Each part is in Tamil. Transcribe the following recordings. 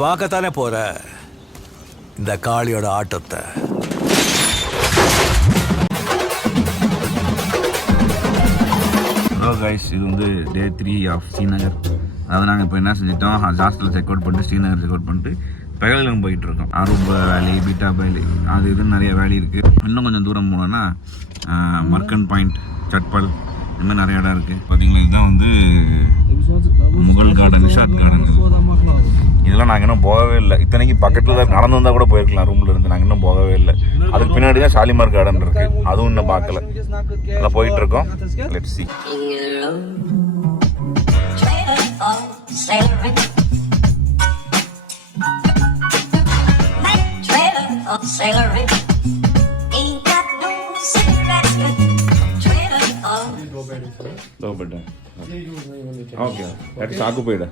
பார்க்கத்தானே போற இந்த காளியோட ஆட்டத்தை. ஹலோ கைஸ், இது வந்து டே 3 ஆஃப் ஸ்ரீநகர். அதாவது நாங்கள் இப்போ என்ன செஞ்சிட்டோம், ஹாஸ்டலில் செக் அவுட் பண்ணிட்டு ஸ்ரீநகர் செக் அவுட் பண்ணிட்டு பகலிலும் போயிட்டு இருக்கோம். அரூபா வேலி, பீட்டா வேலி, அது இதுன்னு நிறைய வேலி இருக்குது. இன்னும் கொஞ்சம் தூரம் போனோன்னா மர்கன் பாயிண்ட், சட்பல், இந்த மாதிரி நிறைய இடம் இருக்குது. பார்த்தீங்களா, இதுதான் வந்து முகல் கார்டன், நிஷாத் கார்டன். இதெல்லாம் நாங்கள் இன்னும் போகவே இல்லை. இத்தனைக்கு பக்கத்தில் தான் நடந்து வந்தால் கூட போயிருக்கலாம் ரூமில் இருந்து. நாங்கள் இன்னும் போகவே இல்லை. அதுக்கு பின்னாடி தான் ஷாலிமார் கார்டன் இருக்குது, அதுவும் இன்னும் பார்க்கல. அதெல்லாம் போயிட்டு இருக்கோம். Let's see. दो bed okay that is occupied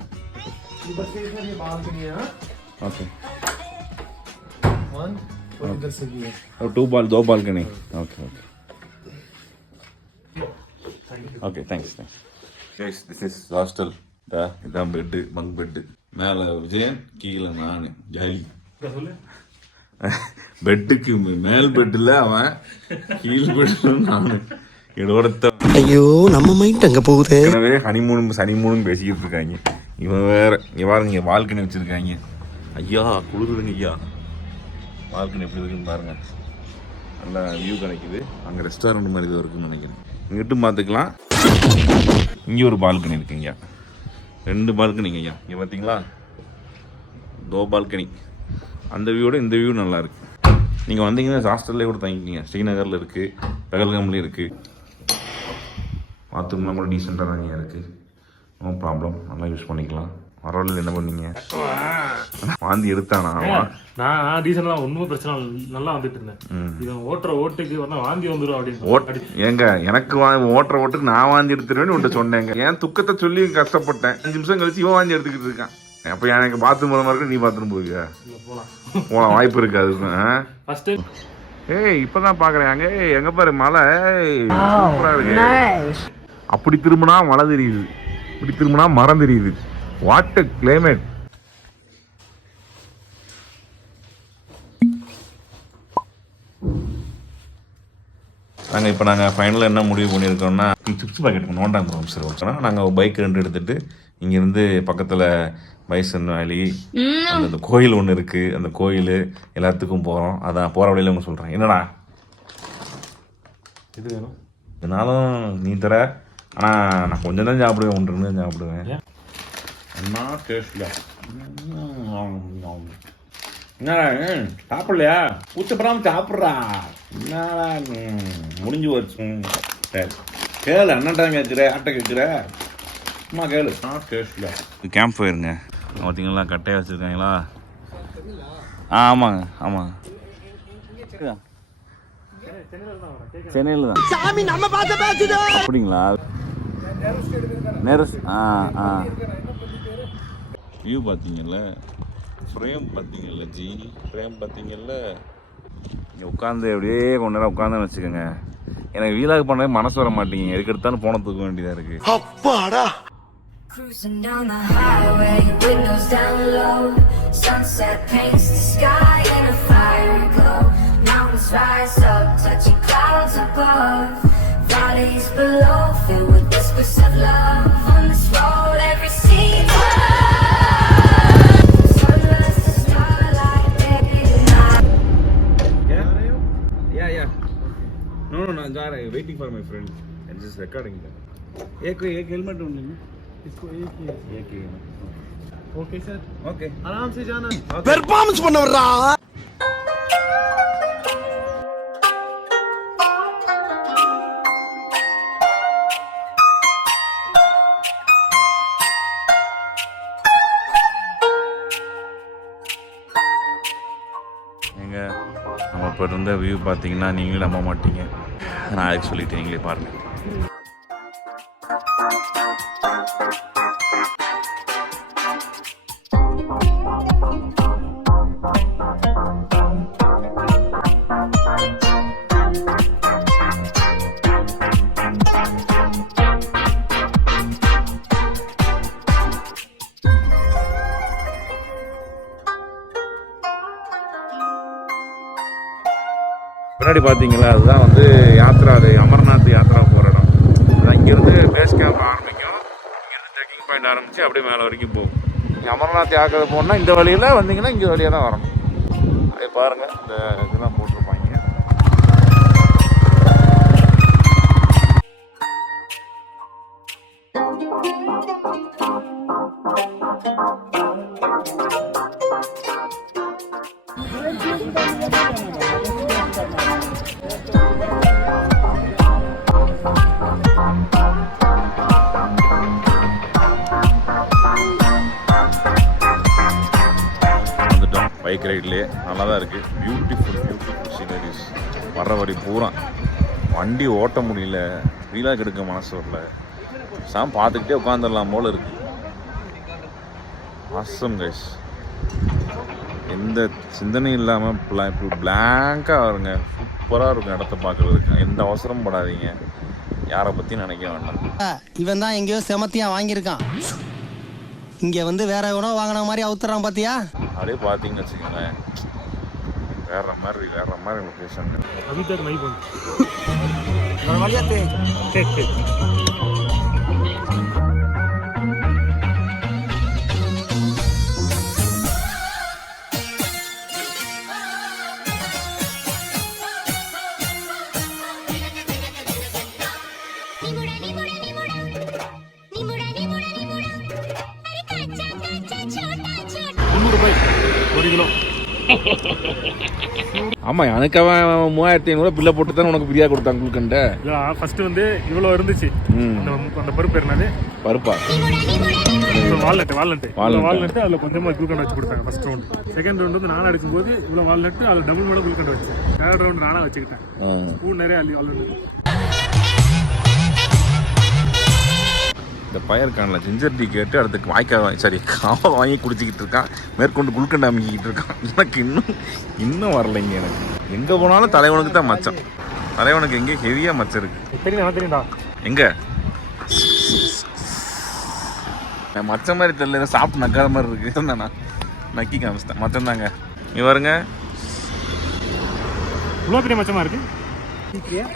okay one और इधर से भी है और दो balcony okay okay okay thanks guys this is hostel इधर बेड बंक बेड மேல விஜயன், கீழே நான் ஜாலி. பெட்டுக்கு மேல் பெட்டில் அவன், கீழ் பெட்டில் நான். ஐயோ, நம்ம மைண்ட் அங்க போகுது. எனவே சனிமூணும் பேசிக்கிட்டு இருக்காங்க. இவன் வேற இங்க பாருங்க, இங்க பால்கனி வச்சிருக்காங்க. ஐயா குளிருதுங்க ஐயா. பால்கனி எப்படி இருக்குன்னு பாருங்க, நல்லா வியூ கிடைக்குது. அங்க ரெஸ்டாரண்ட் மாதிரி தான் இருக்குன்னு நினைக்கிறேன். இங்கிட்டும் பார்த்துக்கலாம். இங்க ஒரு பால்கனி இருக்குங்க, 2 பால்கனிங்க ஐயா. இங்க பார்த்தீங்களா, 2 பால்கனி. அந்த வியூவோட இந்த வியூ நல்லா இருக்கு. நீங்க வந்தீங்கன்னா ஹாஸ்டல்லே கூட தங்கிக்கிங்க. ஸ்ரீநகர்ல இருக்கு, பகல்காம்லேயும் இருக்கு. பாத்ரூம்லாம் கூட டீசெண்டாக தான் இருக்குது. நோ ப்ராப்ளம், நல்லா யூஸ் பண்ணிக்கலாம். பரவாயில்ல. என்ன பண்ணீங்க, வாந்தி எடுத்தானா? நான் டீசெண்டாக ஒன்றும் பிரச்சனை நல்லா வந்துட்டு இருந்தேன். இவன் ஓட்டுற ஓட்டுக்கு வாந்தி வந்துடும் அப்படின்னு. ஏங்க, எனக்கு ஓட்டுற ஓட்டுக்கு நான் வாந்தி எடுத்துருவேன்னு உன்ட்ட சொன்னேங்க. ஏன் துக்கத்தை சொல்லி கஷ்டப்பட்டேன். 5 நிமிஷம் கழிச்சு இவன் வாந்தி எடுத்துக்கிட்டு இருக்கான். அப்போ எனக்கு பாத்ரூம் போகிற மாதிரி நீ பாத்ரூம் போவியா? போகலாம், வாய்ப்பு இருக்கு அதுக்கு. ஏய், இப்பதான் பாக்குறேன். அங்க எங்க பாரு, மலை சூப்பரா இருக்கு. அப்படி திரும்பினா மலை தெரியுது, இப்படி திரும்பினா மரம் தெரியுது. What a climate. நாங்கள் ஃபைனலாக என்ன முடிவு பண்ணியிருக்கோம்னா, சிப்ஸ் பாக்கெட் நோண்டாங்க ப்ரோம். நாங்கள் பைக் 2 எடுத்துட்டு இங்கேருந்து பக்கத்தில் பைசன் வேலி, அந்த கோயில் ஒன்று இருக்குது, அந்த கோயில் எல்லாத்துக்கும் போகிறோம். அதான் போகிற வழியில் அவங்க சொல்கிறேன். என்னடா இது வேணும், இதனாலும் நீ தர. ஆனால் நான் கொஞ்சம் தான் சாப்பிடுவேன், 1-2 தான் சாப்பிடுவேன். என்ன டேஸ்ட்ல என்னடா சாப்பிடலையா? கூச்சப்படாமல் சாப்பிட்றா. என்னடா முடிஞ்சு போச்சு. சரி கேளு, அண்ணன்ட்டாங்க கேட்குற, ஆட்டை கேட்குற, சும்மா கேளு. டேஸ்ட்ல கேம்ப் ஃபயருங்க. பார்த்தீங்களா, கட்டையாக வச்சுருக்காங்களா? ஆமாங்க ஆமாங்க, சென்னையில் தான். அப்படிங்களா? நேரஸ் வியூ பார்த்தீங்கல்ல, ஃப்ரேம் பார்த்தீங்கல்ல, ஃப்ரேம் பார்த்தீங்கல்ல. இங்கே உட்காந்து அப்படியே கொஞ்ச நேரம் உட்காந்து வச்சுக்கோங்க. எனக்கு வீலாக பண்ணவே மனசு வர மாட்டேங்க. எதுக்கு எடுத்தாலும் போன தூக்க வேண்டியதாக இருக்கு. அப்பாடா. Cruising down the highway, windows down low. Sunset paints the sky in a fiery glow. Mountains rise up, touching clouds above. Valleys below, filled with whispers of love. On this road, every sea's sunrise to starlight, day and night. Yeah. No, I'm waiting for my friend. I'm just recording that. एक हेलमेट only. इसको एक ही ओके सर, ओके आराम से जाना. परफॉर्मेंस பண்ண வரா. எங்க நம்ம இப்போ இருந்த வியூ பார்த்தீங்கன்னா நீங்களே நம்ப மாட்டீங்க. நாளைக்கு சொல்லிட்டு நீங்களே பாருங்கள். பின்னாடி பார்த்தீங்களா அதுதான் வந்து யாத்ரா, அது அமர்நாத் யாத்ரா போகிற இடம். அதான் இங்கேருந்து பேஸ் கேம்ப் ஆரம்பிக்கும், இங்கேருந்து ட்ரெக்கிங் பாயிண்ட் ஆரம்பித்து அப்படியே மேலே வரைக்கும் போகும். நீங்கள் அமர்நாத் யாத்திரை போகணுன்னா இந்த வழியில் வந்தீங்கன்னா இங்கே வழியாக தான் வரணும். அதே பாருங்கள், இந்த இதெல்லாம் போட்டிருப்பாங்க. பைக் ரைட்லேயே நல்லா தான் இருக்குது. Beautiful sceneries. வர்ற வழி பூரா வண்டி ஓட்ட முடியல, ரீலாக எடுக்க மனசு வரல, பார்த்துக்கிட்டே உட்காந்துடலாம் போல் இருக்குது. ஆசம் கைஸ், எந்த சிந்தனையும் இல்லாமல் பிளாங்காக வருங்க. சூப்பராக இருக்கும் இடத்த பார்க்குறதுக்கு. எந்த அவசரம் படாதீங்க, யாரை பற்றி நினைக்க வேண்டாம். இவன் தான் எங்கேயோ செமத்தியா வாங்கியிருக்கான், இங்க வந்து வேற உணவு வாங்கின மாதிரி அவுத்துறான் பாத்தியா. அப்படியே பார்த்தீங்கன்னு வச்சுக்கோங்களேன், வேற மாதிரி லொக்கேஷன். ஆமா, எனக்கு அவன் 3500 பில்லை போட்டு தான் உனக்கு பிரியா கொடுத்தான் குளுக்கண்ட. ஃபர்ஸ்ட் வந்து இவ்வளோ இருந்துச்சு. அந்த பருப்பு என்னது பருப்பா, வால்நட் அதில் கொஞ்சமாக குளுக்கண்டை வச்சு கொடுத்தாங்க ஃபர்ஸ்ட் ரவுண்ட். செகண்ட் ரவுண்ட் வந்து நானும் அடிக்கும்போது இவ்வளோ வால்நட் அதில் டபுள் மேலே குளுக்கண்டை வச்சு. தேர்ட் ரவுண்ட் நானாக வச்சுக்கிட்டேன். பூ நிறைய வால்நட். இந்த பயற்கானில் ஜிஞ்சர் டீ கேட்டு அடுத்து வாய்க்காய் காவை வாங்கி குடிச்சிக்கிட்டு இருக்கான், மேற்கொண்டு குளுக்கண்டை அமைக்கிட்டு இருக்கான். எனக்கு இன்னும் வரலைங்க. எனக்கு எங்கே போனாலும் தலைவனுக்கு தான் மச்சம். தலைவனுக்கு எங்கே ஹெவியாக மச்சம் இருக்கு. தெரியும்டா எங்கே மச்சம் மாதிரி தெரியல, சாப்பிட்டு நக்காத மாதிரி இருக்கு. நான் நக்கி காமிச்சிட்டேன். மச்சம் தாங்க நீ வருங்க. இவ்வளோ பெரிய மச்சமாக இருக்கு.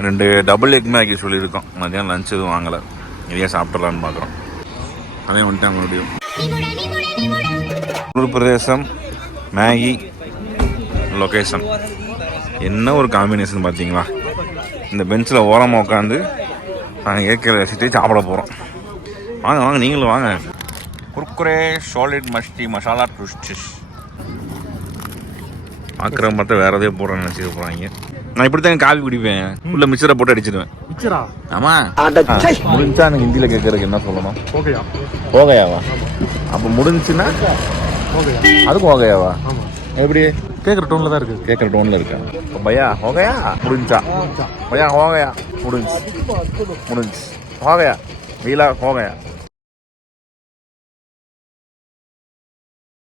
2 டபுள் எக் மேகி சொல்லியிருக்கோம். மதியம் லஞ்ச் எதுவும் வாங்கலை, நிறைய சாப்பிட்றலான்னு பார்க்குறோம். அதே வந்துட்டு மறுபடியும் ஒரு பிரதேசம் மேகி லொக்கேஷன் என்ன ஒரு காம்பினேஷன் பார்த்தீங்களா. இந்த பெஞ்சில் ஓரமாக உட்காந்து நாங்கள் ஏற்கனவே வச்சுட்டு சாப்பிட போகிறோம். வாங்க வாங்க நீங்களும் வாங்க. குர்குரே சாலிட் மசாலா ட்விஸ்டிஸ் பார்க்குற மட்டும் வேறு எதையோ போடுறேன்னு நினச்சிக்க போகிறாங்க. நான் இப்படி தான் காஃபி குடிப்பேன், உள்ள மிக்சரை போட்டு அடிச்சிடுவேன். ஆமா, முடிஞ்சா எனக்கு ஹிந்தியில் கேட்கறதுக்கு என்ன சொல்லணும்? ஓகையாவா? அப்போ முடிஞ்சுன்னா அதுக்கும் ஓகையாவா? எப்படி கேட்குற டோனில் தான் இருக்குது. கேட்குற டோனில் இருக்கா? இப்போ பையா ஓகையா முடிஞ்சா, பையா ஓகையா முடிஞ்சு ஹோகையா வீலா ஹோகையா